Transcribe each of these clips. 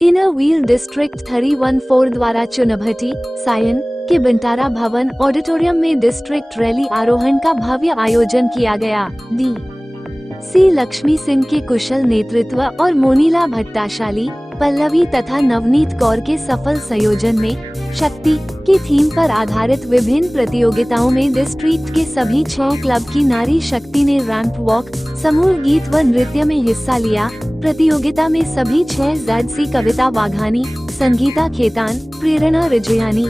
Inner wheel district 314 द्वारा चुनभटी सायन के बंटारा भवन ऑडिटोरियम में डिस्ट्रिक्ट रैली आरोहण का भव्य आयोजन किया गया। डी सी लक्ष्मी सिंह के कुशल नेतृत्व और मोनीला भट्टाशाली, पल्लवी तथा नवनीत कौर के सफल संयोजन में शक्ति की थीम पर आधारित विभिन्न प्रतियोगिताओं में डिस्ट्रिक्ट के सभी 6 क्लब की नारी शक्ति ने रैंप वॉक, समूह गीत व नृत्य में हिस्सा लिया। प्रतियोगिता में सभी 6 जज कविता वाघानी, संगीता खेतान, प्रेरणा रिजयानी,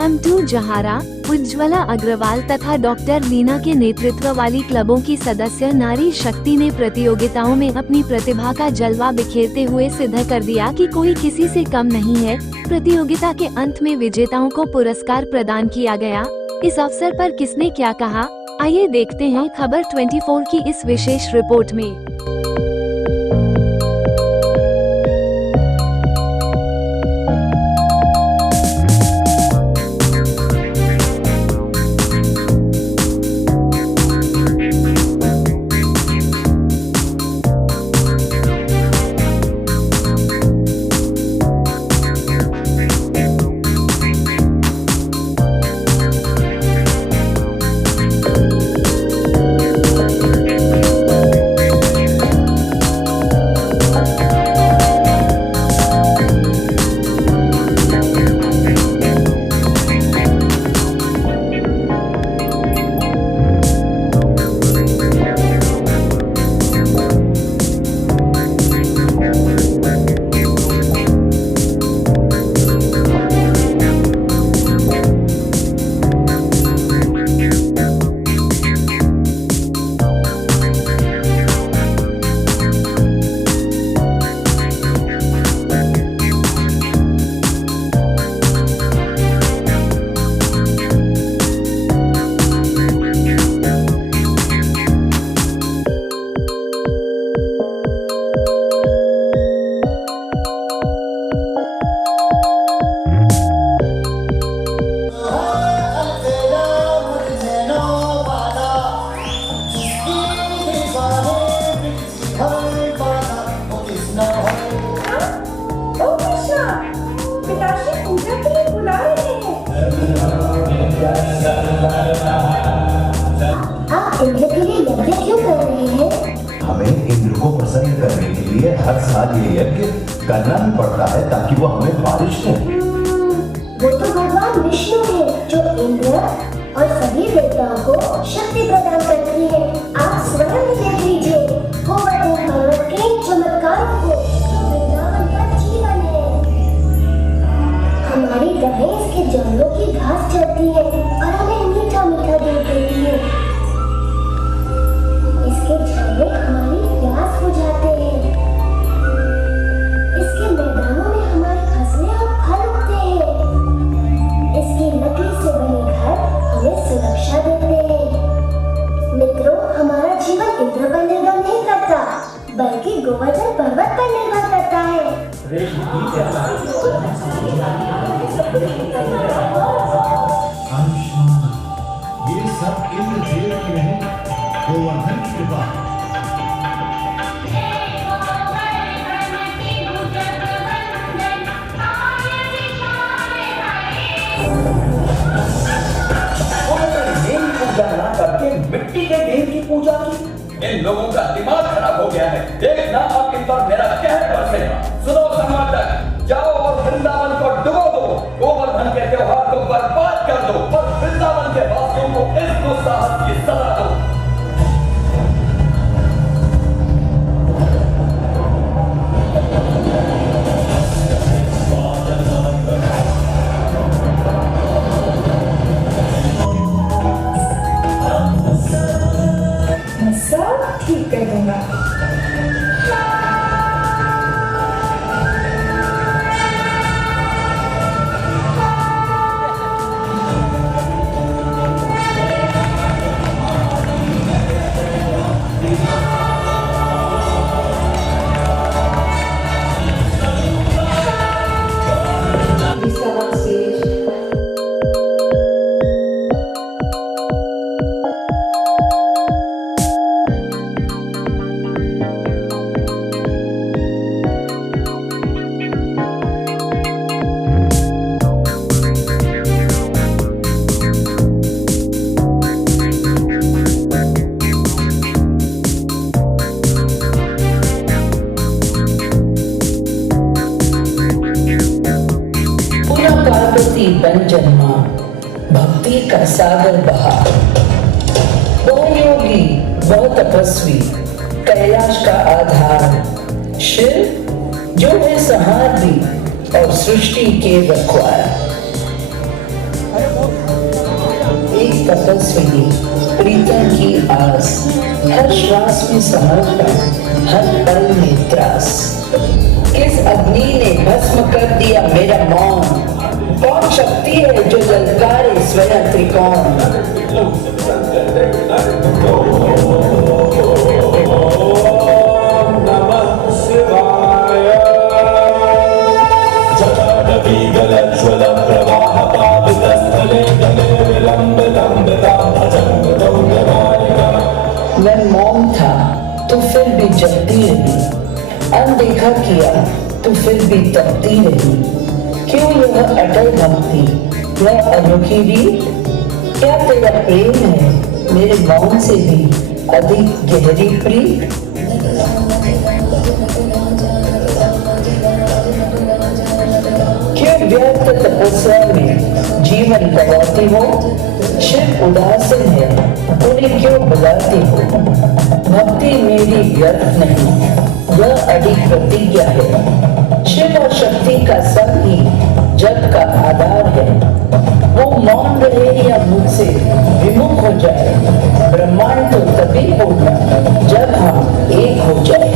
M2 जहारा, उज्ज्वला अग्रवाल तथा डॉक्टर लीना के नेतृत्व वाली क्लबों की सदस्य नारी शक्ति ने प्रतियोगिताओं में अपनी प्रतिभा का जलवा बिखेरते हुए सिद्ध कर दिया कि कोई किसी से कम नहीं है। प्रतियोगिता के अंत में विजेताओं को पुरस्कार प्रदान किया गया। इस अवसर पर किसने क्या कहा, आइए देखते हैं खबर 24 की इस विशेष रिपोर्ट में। आप इंद्र के लिए यज्ञ क्यों कर रहे हैं? हमें इंद्र को प्रसन्न करने के लिए हर साल ये यज्ञ करना ही पड़ता है ताकि वो हमें बारिश दे। वो तो भगवान विष्णु है जो इंद्र और सभी देवताओं को शक्ति प्रदान करती है। आप स्वयं ही देख लीजिए गोवर्धन पर्वत के चमत्कारों को, वृंदावन का जीवन है। हमारी गायें इसके जंगलों की घास चरती है और हमें मीठा मीठा दूध देती है। इसके झरने हमारी प्यास बुझाते हैं। इसके मैदानों में हमारी फसलें और फल उगते हैं। इसकी लकड़ी से बने घर हमें सुरक्षा देते हैं। मित्रों, हमारा जीवन इंद्र पर निर्भर नहीं करता बल्कि गोवर्धन पर्वत पर निर्भर करता है। ये सब इंद्र देव की नहीं, गोवर्धन की कृपा। मिट्टी के देव की पूजा की। इन लोगों का दिमाग खराब हो गया है। देखना अब इन पर मेरा कहर बरसेगा। सुनो संवादक, जाओ और वृंदावन को डुबो दो, गोवर्धन के त्योहार को बर्बाद कर दो और वृंदावन के वासियों को इस दुस्साहस की सजा दो। ठीक कर दूंगा। वह तपस्वी, कैलाश का आधार, शिव जो है संहारवी और सृष्टि के रखवाला। एक तपस्वी प्रीतम की आस, हर श्वास में समर्पण, हर पल में त्रास। किस अग्नि ने भस्म कर दिया मेरा मौन? कौन शक्ति है जो ललकारे स्वयं त्रिकोण? मैं मौन था तो फिर भी जगती रही, अनदेखा किया तो फिर भी तपती रही। क्यों यह अटल भक्ति, यह अनोखी रीत? क्या तेरा प्रेम है मेरे मौन से भी अधिक गहरी प्रीत? क्यों व्यर्थ तपस्या में जीवन गवाती हो? शिव उदासीन है, उन्हें क्यों बुलाती हो? भक्ति मेरी व्यर्थ नहीं, यह अडिग प्रतिज्ञा है। शिव और शक्ति का संग ही जग का आधार है। वो मौन रहे या मुझसे विमुख हो जाए, ब्रह्मांड तो तभी होगा जब हम एक हो जाए।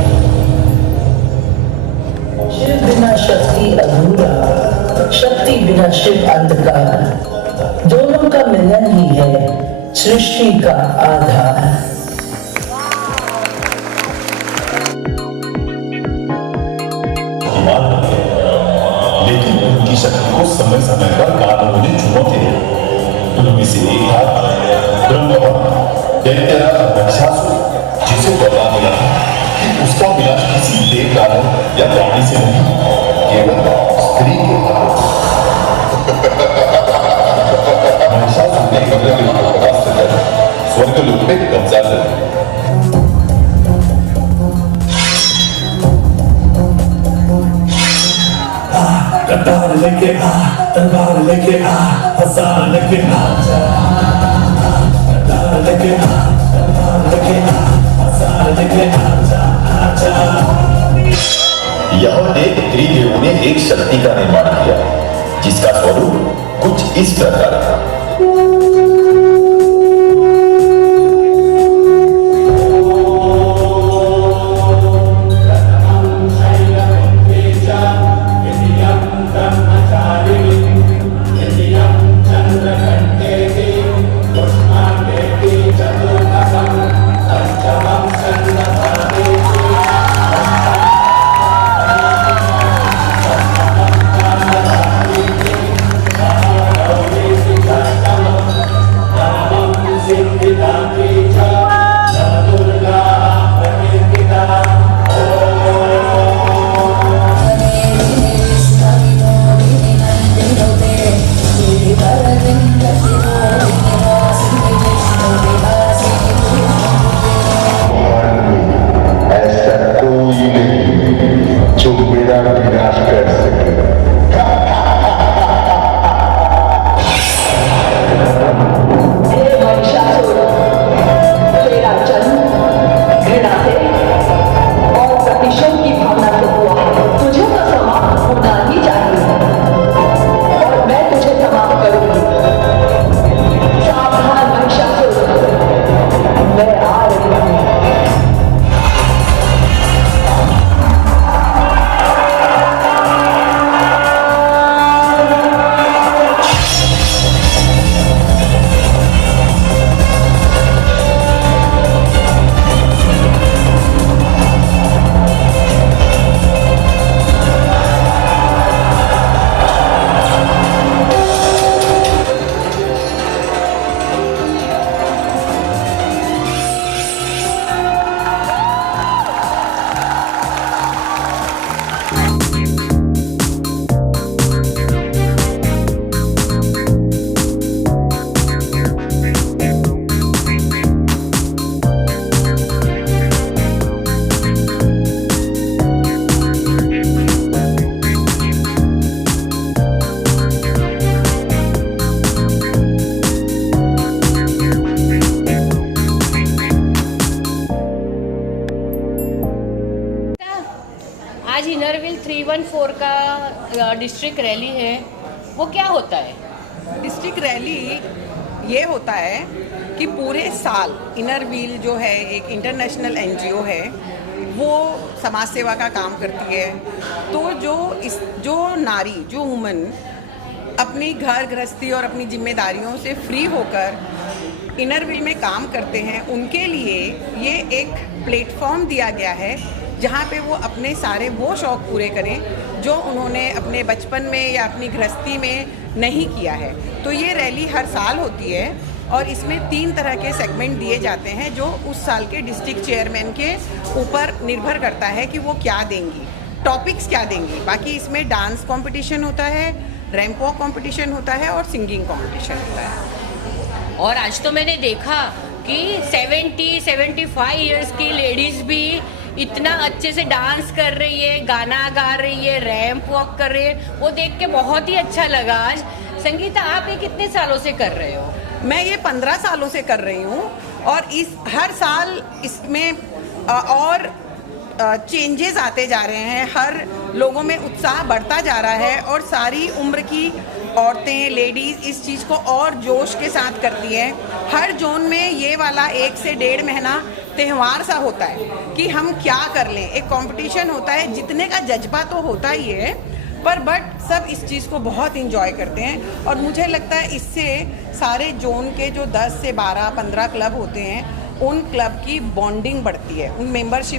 शिव बिना शक्ति अधूरा, शक्ति बिना शिव अंधकार। दोनों का मिलन ही है सृष्टि का आधार। लेकिन उनकी शक्ति को समय समय पर मानवों ने चुनौती दी। उनमें से एक था ब्रह्मभक्त दैत्यराज महिषासुर, जिसे बता दिया था कि उसका विनाश किसी देव दानव या प्राणी से नहीं, केवल स्त्री के हाथों। महिषासुर ने इंद्रदेव को परास्त कर स्वर्गलोक पे कब्जा कर लिया। कटार लेके आ, तलवार लेके आ, हज़ार लेके आ, कटार लेके आ, तलवार लेके आ, हज़ार लेके आ। यह देख त्रिदेवों ने एक शक्ति का निर्माण किया, जिसका स्वरूप कुछ इस प्रकार था। आज इनरव्हील 314 का डिस्ट्रिक्ट रैली है, वो क्या होता है? डिस्ट्रिक्ट रैली ये होता है कि पूरे साल इनरव्हील जो है एक इंटरनेशनल एनजीओ है, वो समाज सेवा का काम करती है। तो जो नारी, जो वुमन अपनी घर गृहस्थी और अपनी जिम्मेदारियों से फ्री होकर इनरव्हील में काम करते हैं, उनके लिए ये एक प्लेटफॉर्म दिया गया है जहाँ पे वो अपने सारे वो शौक़ पूरे करें जो उन्होंने अपने बचपन में या अपनी गृहस्थी में नहीं किया है। तो ये रैली हर साल होती है और इसमें 3 तरह के सेगमेंट दिए जाते हैं जो उस साल के डिस्ट्रिक्ट चेयरमैन के ऊपर निर्भर करता है कि वो क्या देंगी, टॉपिक्स क्या देंगी। बाकी इसमें डांस कंपटीशन होता है, रैंप वॉक कंपटीशन होता है और सिंगिंग कंपटीशन होता है। और आज तो मैंने देखा कि 70-75 इयर्स की लेडीज भी इतना अच्छे से डांस कर रही है, गाना गा रही है, रैंप वॉक कर रही है, वो देख के बहुत ही अच्छा लगा। आज संगीता, आप ये कितने सालों से कर रहे हो? मैं ये 15 सालों से कर रही हूँ और हर साल इसमें और चेंजेस आते जा रहे हैं, हर लोगों में उत्साह बढ़ता जा रहा है और सारी उम्र की औरतें, लेडीज़ इस चीज़ को और जोश के साथ करती हैं। हर जोन में ये वाला 1 से 1.5 महीना त्यौहार सा होता है कि हम क्या कर लें। एक कंपटीशन होता है, जीतने का जज्बा तो होता ही है, पर बट सब इस चीज़ को बहुत इंजॉय करते हैं और मुझे लगता है इससे सारे जोन के जो 10 से 12-15 क्लब होते हैं, उन क्लब की बॉन्डिंग बढ़ती है, उन मेंबर्स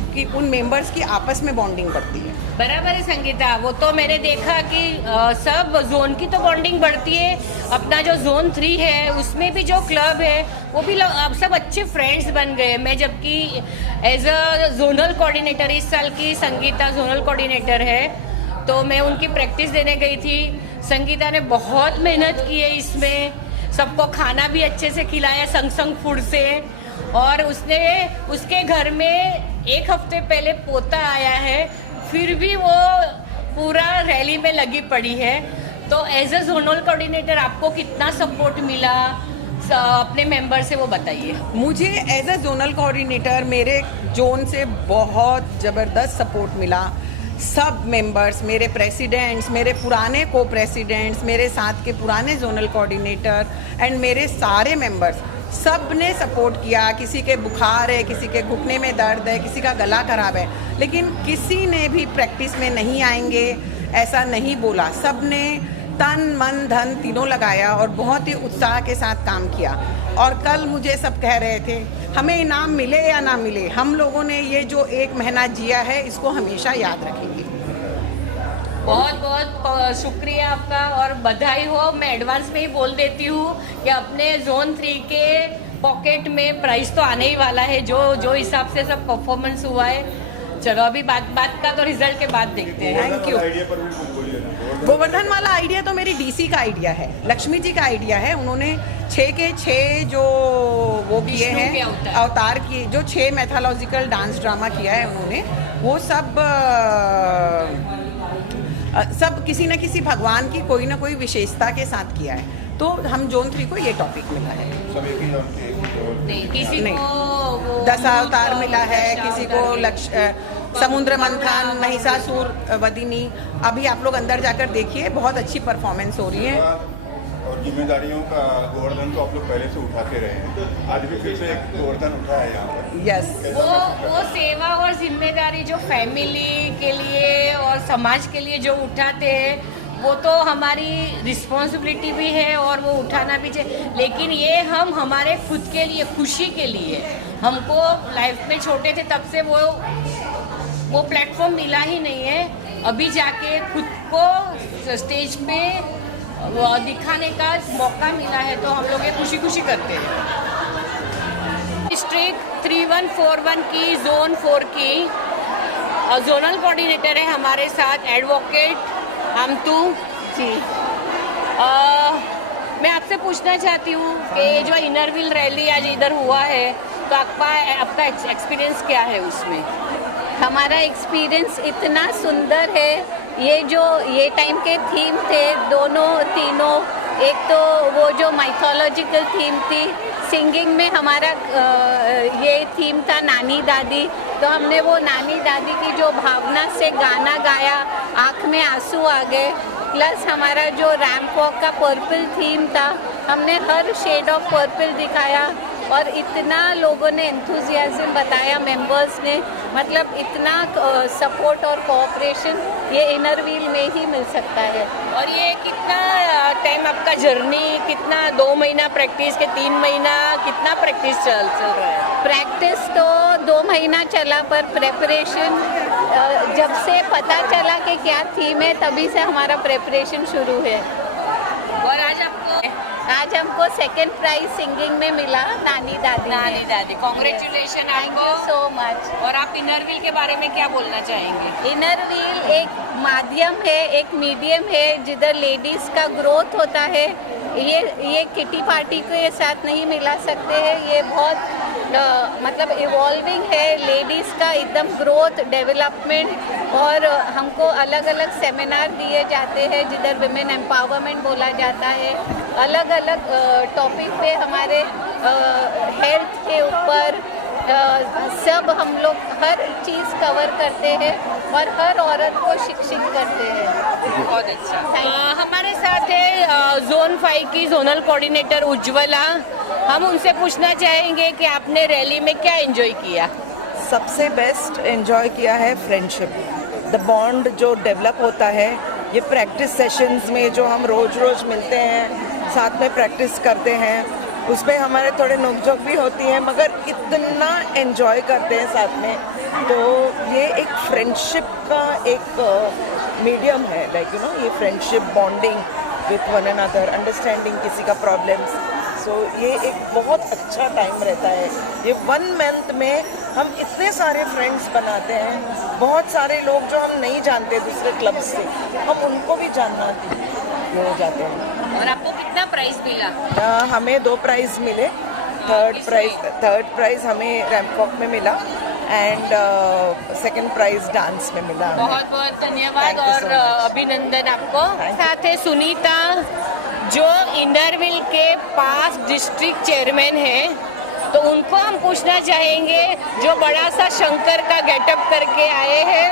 की आपस में बॉन्डिंग बढ़ती है। बराबर है संगीता, वो तो मैंने देखा कि सब जोन की तो बॉन्डिंग बढ़ती है। अपना जो जोन 3 है उसमें भी जो क्लब है वो भी अब सब अच्छे फ्रेंड्स बन गए। मैं जबकि एज अ जोनल कोऑर्डिनेटर, इस साल की संगीता जोनल कोऑर्डिनेटर है, तो मैं उनकी प्रैक्टिस देने गई थी। संगीता ने बहुत मेहनत की है इसमें, सबको खाना भी अच्छे से खिलाया संग फूड से, और उसके घर में 1 हफ्ते पहले पोता आया है, फिर भी वो पूरा रैली में लगी पड़ी है। तो एज अ जोनल कोऑर्डिनेटर आपको कितना सपोर्ट मिला अपने मेंबर से, वो बताइए। मुझे एज अ जोनल कोऑर्डिनेटर मेरे जोन से बहुत ज़बरदस्त सपोर्ट मिला। सब मेंबर्स, मेरे प्रेसिडेंट्स, मेरे पुराने को प्रेसिडेंट्स, मेरे साथ के पुराने जोनल कोऑर्डिनेटर एंड मेरे सारे मेंबर्स, सब ने सपोर्ट किया। किसी के बुखार है, किसी के घुटने में दर्द है, किसी का गला खराब है, लेकिन किसी ने भी प्रैक्टिस में नहीं आएंगे ऐसा नहीं बोला। सब ने तन मन धन तीनों लगाया और बहुत ही उत्साह के साथ काम किया। और कल मुझे सब कह रहे थे हमें इनाम मिले या ना मिले, हम लोगों ने ये जो 1 महीना जिया है इसको हमेशा याद रखेंगे। बहुत बहुत शुक्रिया आपका और बधाई हो। मैं एडवांस में ही बोल देती हूँ कि अपने जोन 3 के पॉकेट में प्राइस तो आने ही वाला है, जो हिसाब से सब परफॉर्मेंस हुआ है। चलो अभी बात का तो रिजल्ट के बाद देखते हैं। Thank you. गोवर्धन वाला आइडिया तो मेरी डीसी का आइडिया है, लक्ष्मी जी का आइडिया है। उन्होंने 6 के 6 जो वो किए हैं अवतार किए, जो 6 मैथोलॉजिकल डांस ड्रामा किया है उन्होंने, वो सब किसी न किसी भगवान की कोई ना कोई विशेषता के साथ किया है। तो हम जोन 3 को ये टॉपिक मिला है। किसी को 10 अवतार मिला है, किसी को समुद्र मंथन, महिषासुर वदिनी। अभी आप लोग अंदर जाकर देखिए, बहुत अच्छी परफॉर्मेंस हो रही है। और जिम्मेदारियों का गोवर्धन तो आप लोग पहले से उठाते रहे हैं, आज भी फिर से एक गोवर्धन उठा है यहाँ पर। यस, वो सेवा और जिम्मेदारी जो फैमिली के लिए और समाज के लिए जो उठाते हैं, वो तो हमारी रिस्पॉन्सिबिलिटी भी है और वो उठाना भी चाहिए। लेकिन ये हम हमारे खुद के लिए, खुशी के लिए, हमको लाइफ में छोटे थे तब से वो प्लेटफॉर्म मिला ही नहीं है। अभी जाके खुद को स्टेज पे दिखाने का मौका मिला है, तो हम लोग ये खुशी खुशी करते हैं। डिस्ट्रिक्ट 3141 की जोन 4 की जोनल कोऑर्डिनेटर है हमारे साथ एडवोकेट हमतू जी। मैं आपसे पूछना चाहती हूँ कि जो इनरव्हील रैली आज इधर हुआ है, तो आपका एक्सपीरियंस क्या है उसमें? हमारा एक्सपीरियंस इतना सुंदर है। ये टाइम के थीम थे तीनों, एक तो वो जो माइथोलॉजिकल थीम थी, सिंगिंग में हमारा ये थीम था नानी दादी, तो हमने वो नानी दादी की जो भावना से गाना गाया, आँख में आंसू आ गए। प्लस हमारा जो रैंप वॉक का पर्पल थीम था, हमने हर शेड ऑफ पर्पल दिखाया और इतना लोगों ने एंथुजियाज्म बताया, मेंबर्स ने, मतलब इतना सपोर्ट और कोऑपरेशन ये इनर व्हील में ही मिल सकता है। और ये कितना टाइम आपका जर्नी, कितना 2 महीना प्रैक्टिस के 3 महीना, कितना प्रैक्टिस चल रहा है? प्रैक्टिस तो 2 महीना चला, पर प्रेपरेशन जब से पता चला कि क्या थीम है तभी से हमारा प्रेपरेशन शुरू है। और आज हमको सेकंड प्राइज सिंगिंग में मिला नानी दादी। कॉन्ग्रेचुलेशन आपको। Thank you so much. और आप इनर व्हील के बारे में क्या बोलना चाहेंगे? इनर व्हील एक माध्यम है, एक मीडियम है जिधर लेडीज़ का ग्रोथ होता है। ये किटी पार्टी के साथ नहीं मिला सकते हैं, ये बहुत मतलब इवॉल्विंग है, लेडीज़ का एकदम ग्रोथ, डेवलपमेंट। और हमको अलग अलग सेमिनार दिए जाते हैं जिधर विमेन एम्पावरमेंट बोला जाता है। अलग अलग टॉपिक पे हमारे हेल्थ के ऊपर सब हम लोग हर चीज़ कवर करते हैं और हर औरत को शिक्षित करते हैं। बहुत अच्छा। हमारे साथ है जोन 5 की जोनल कोऑर्डिनेटर उज्ज्वला। हम उनसे पूछना चाहेंगे कि आपने रैली में क्या एंजॉय किया? सबसे बेस्ट एंजॉय किया है फ्रेंडशिप, द बॉन्ड जो डेवलप होता है। ये प्रैक्टिस सेशंस में जो हम रोज़ रोज़ मिलते हैं, साथ में प्रैक्टिस करते हैं, उसमें हमारे थोड़े नोकझोंक भी होती हैं, मगर इतना एंजॉय करते हैं साथ में। तो ये एक फ्रेंडशिप का एक मीडियम है, लाइक यू नो, ये friendship, bonding with one another, understanding किसी का प्रॉब्लम्स। सो ये एक बहुत अच्छा टाइम रहता है। ये 1 मंथ में हम इतने सारे फ्रेंड्स बनाते हैं, बहुत सारे लोग जो हम नहीं जानते दूसरे क्लब से, हम उनको भी जानना हो जाते हैं। और आपको कितना प्राइज मिला? हमें 2 प्राइज मिले। थर्ड प्राइज हमें रैंप वॉक में मिला एंड सेकंड प्राइज डांस में मिला। बहुत बहुत धन्यवाद और अभिनंदन आपको। साथ है सुनीता, जो इनर व्हील के पास डिस्ट्रिक्ट चेयरमैन हैं, तो उनको हम पूछना चाहेंगे, जो बड़ा सा शंकर का गेटअप करके आए हैं,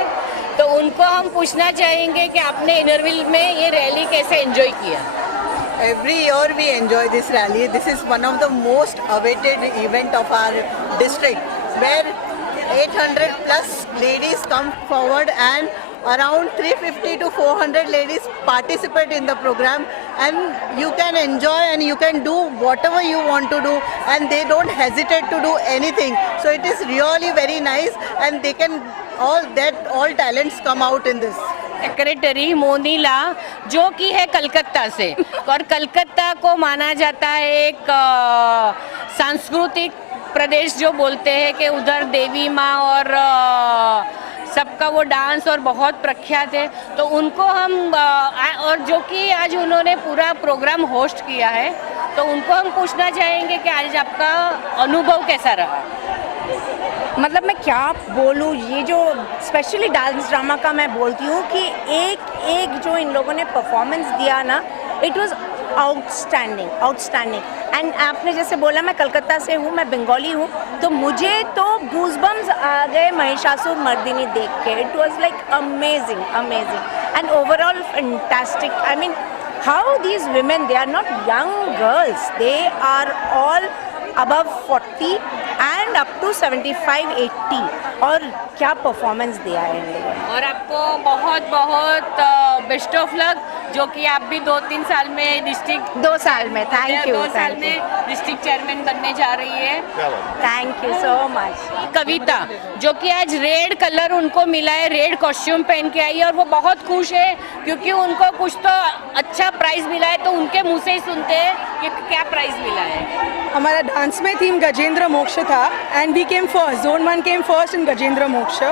तो उनको हम पूछना चाहेंगे कि आपने इनर व्हील में ये रैली कैसे एंजॉय किया? Every year we enjoy this rally. This is one of the most awaited event of our district, where 800 plus ladies come forward and around 350 to 400 ladies participate in the program, and you can enjoy and you can do whatever you want to do, and they don't hesitate to do anything. So it is really very nice, and they can all talents come out in this. Secretary Monila, जो कि है कलकत्ता से, और कलकत्ता को माना जाता है एक सांस्कृतिक प्रदेश, जो बोलते हैं कि उधर देवी माँ और सबका वो डांस और बहुत प्रख्यात है। तो उनको हम और जो कि आज उन्होंने पूरा प्रोग्राम होस्ट किया है, तो उनको हम पूछना चाहेंगे कि आज आपका अनुभव कैसा रहा? मतलब मैं क्या बोलूँ, ये जो स्पेशली डांस ड्रामा का मैं बोलती हूँ कि एक जो इन लोगों ने परफॉर्मेंस दिया ना, इट वाज आउटस्टैंडिंग। एंड आपने जैसे बोला मैं कलकत्ता से हूँ, मैं बंगाली हूँ, तो मुझे तो गूज़बम्स आ गए महिषासुर मर्दिनी देख के। It was like amazing and overall fantastic. I mean how these women, they are not young girls, they are all above 40 and up to 75-80, और क्या परफॉर्मेंस दिया है इन लोगों ने। और आपको बहुत बहुत बेस्ट ऑफ लक, जो कि आप भी 2-3 साल में डिस्ट्रिक्ट 2 साल में, थैंक यू, 2 साल में डिस्ट्रिक्ट चेयरमैन बनने जा रही है। Thank you so much. Kavita, जो कि आज रेड कलर उनको मिला है, रेड कॉस्ट्यूम पहन के आई है, और वो बहुत खुश है क्योंकि उनको कुछ तो अच्छा प्राइज मिला है। तो उनके मुंह से ही सुनते हैं कि क्या प्राइज मिला है। हमारा डांस में थीम गजेंद्र मोक्ष था, and we came first, zone 1 came first in Gajendra Moksha,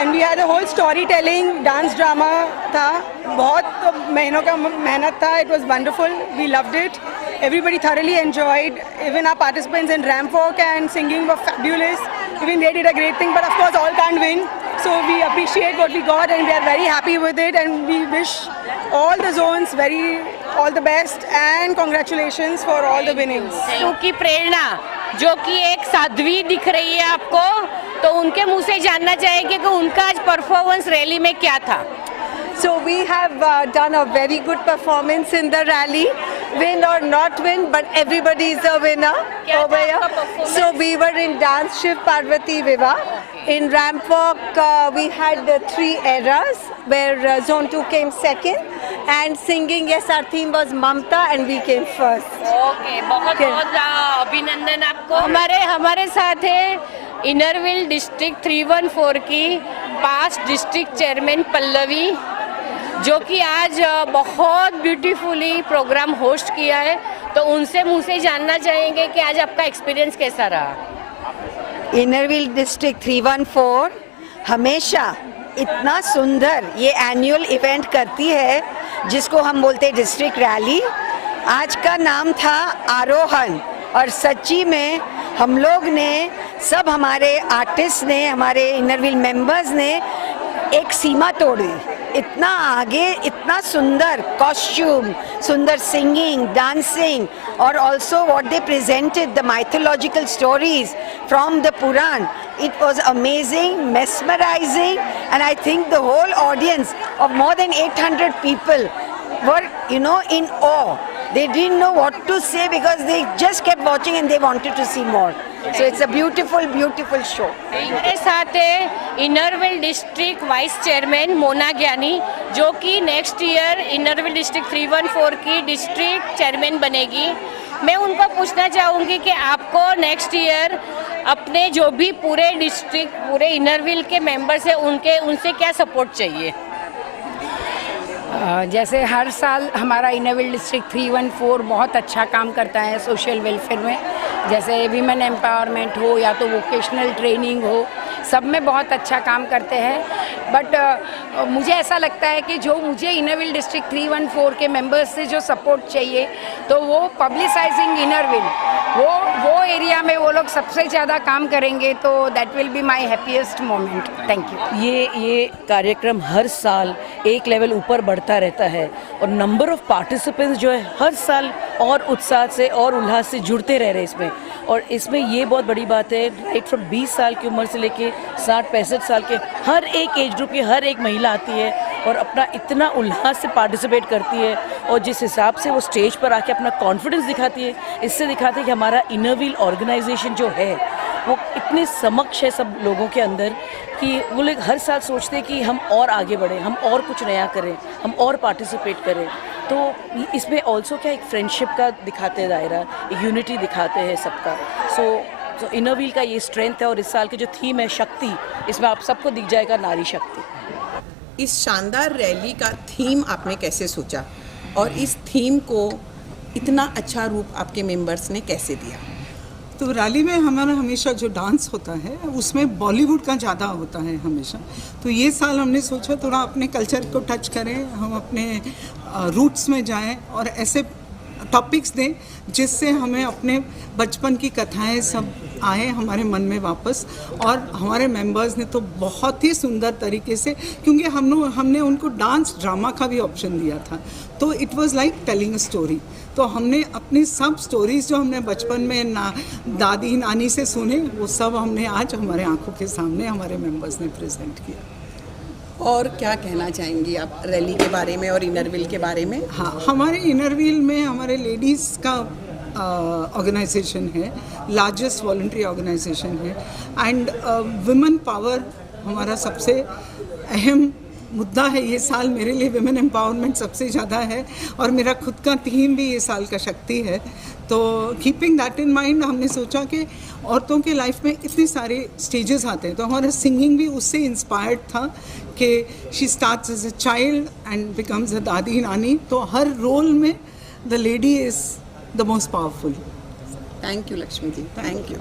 and we had a whole story telling dance drama था। बहुत महीनों का मेहनत था। It was wonderful, we loved it, everybody thoroughly enjoyed. Even our participants in ramp walk and singing were fabulous. Even they did a great thing, but of course all can't win, so we appreciate what we got and we are very happy with it, and we wish all the zones very all the best and congratulations for all the winnings. की प्रेरणा जो कि एक साध्वी दिख रही है आपको, तो उनके मुंह से जानना चाहेंगे कि उनका आज परफॉर्मेंस रैली में क्या था. So we have done a very good performance in the rally. Win or not win, but everybody is a winner over here. So we were in dance Shiv Parvati Viva. In ramp walk we had 3 eras where Zone 2 came second, and singing, yes, our theme was Mamta and we came first. Okay, बहुत अभिनंदन आपको. हमारे साथ है Inner Wheel district 314 की past district chairman Pallavi, जो कि आज बहुत ब्यूटीफुली प्रोग्राम होस्ट किया है. तो उनसे मुंह से जानना चाहेंगे कि आज आपका एक्सपीरियंस कैसा रहा. इनरविल डिस्ट्रिक्ट 314 हमेशा इतना सुंदर ये एनुअल इवेंट करती है जिसको हम बोलते हैं डिस्ट्रिक्ट रैली. आज का नाम था आरोहण, और सच्ची में हम लोग ने, सब हमारे आर्टिस्ट ने, हमारे इनरविल मेंबर्स ने एक सीमा तोड़ दी. इतना आगे, इतना सुंदर कॉस्ट्यूम, सुंदर सिंगिंग, डांसिंग, और also what they presented the mythological stories from the Purana. It was amazing, mesmerizing, and I think the whole audience of more than 800 people were, in awe. They didn't know what to say because they just kept watching and they wanted to see more. So it's a beautiful, beautiful show. मेरे साथ है Inner Wheel district vice chairman Mona ज्ञानी, जो कि next year Inner Wheel district 314 की district chairman बनेगी. मैं उनको पूछना चाहूँगी कि आपको नेक्स्ट ईयर अपने जो भी पूरे डिस्ट्रिक्ट, पूरे इनरविल के मेंबर्स हैं, उनसे क्या सपोर्ट चाहिए. जैसे हर साल हमारा इनरविल डिस्ट्रिक्ट 314 बहुत अच्छा काम करता है सोशल वेलफेयर में. जैसे वीमेन एम्पावरमेंट हो या तो वोकेशनल ट्रेनिंग हो, सब में बहुत अच्छा काम करते हैं. बट मुझे ऐसा लगता है कि जो मुझे इनरविल डिस्ट्रिक्ट 314 के मेंबर्स से जो सपोर्ट चाहिए, तो वो पब्लिसाइजिंग इनरविल, वो एरिया में वो लोग सबसे ज़्यादा काम करेंगे. तो that will be my happiest moment. Thank you. ये कार्यक्रम हर साल एक लेवल ऊपर बढ़ता रहता है, और नंबर ऑफ पार्टिसिपेंट्स जो है हर साल और उत्साह से और उल्लास से जुड़ते रह रहे हैं इसमें. और इसमें ये बहुत बड़ी बात है, राइट फ्रॉम 20 साल की उम्र से लेके 60-65 साल के हर एक एज ग्रुप की हर एक महिला आती है और अपना इतना उल्लास से पार्टिसिपेट करती है, और जिस हिसाब से वो स्टेज पर आके अपना कॉन्फिडेंस दिखाती है, इससे दिखाती है कि हमारा इनरविल ऑर्गेनाइजेशन जो है वो इतने समक्ष है सब लोगों के अंदर, कि वो लोग हर साल सोचते हैं कि हम और आगे बढ़ें, हम और कुछ नया करें, हम और पार्टिसिपेट करें. तो इसमें ऑल्सो क्या एक फ्रेंडशिप का दिखाते हैं दायरा, एक यूनिटी दिखाते हैं सबका. सो इनरविल का ये स्ट्रेंथ है. और इस साल की जो थीम है शक्ति, इसमें आप सबको दिख जाएगा नारी शक्ति. इस शानदार रैली का थीम आपने कैसे सोचा, और इस थीम को इतना अच्छा रूप आपके मेंबर्स ने कैसे दिया. तो रैली में हमारा हमेशा जो डांस होता है उसमें बॉलीवुड का ज़्यादा होता है हमेशा. तो ये साल हमने सोचा थोड़ा अपने कल्चर को टच करें, हम अपने रूट्स में जाएं और ऐसे टॉपिक्स दें जिससे हमें अपने बचपन की कथाएं सब आए हमारे मन में वापस. और हमारे मेंबर्स ने तो बहुत ही सुंदर तरीके से, क्योंकि हमने उनको डांस ड्रामा का भी ऑप्शन दिया था, तो it was like telling a story. तो हमने अपनी सब स्टोरीज़ जो हमने बचपन में दादी नानी से सुने, वो सब हमने आज हमारे आंखों के सामने हमारे मेंबर्स ने प्रेजेंट किया. और क्या कहना चाहेंगी आप रैली के बारे में और इनरविल के बारे में. हाँ, हमारे इनरविल में हमारे लेडीज़ का ऑर्गेनाइजेशन है, लार्जेस्ट वॉलंटरी ऑर्गेनाइजेशन है, एंड वुमेन पावर हमारा सबसे अहम मुद्दा है. ये साल मेरे लिए वुमेन एम्पावरमेंट सबसे ज़्यादा है, और मेरा खुद का थीम भी ये साल का शक्ति है. तो कीपिंग दैट इन माइंड हमने सोचा कि औरतों के लाइफ में इतने सारे स्टेजेस आते हैं, तो हमारा सिंगिंग भी उससे इंस्पायर्ड था कि she starts as a child and becomes a dadi nani. तो हर रोल में the lady is the most powerful. Thank you Lakshmi ji. Thank you.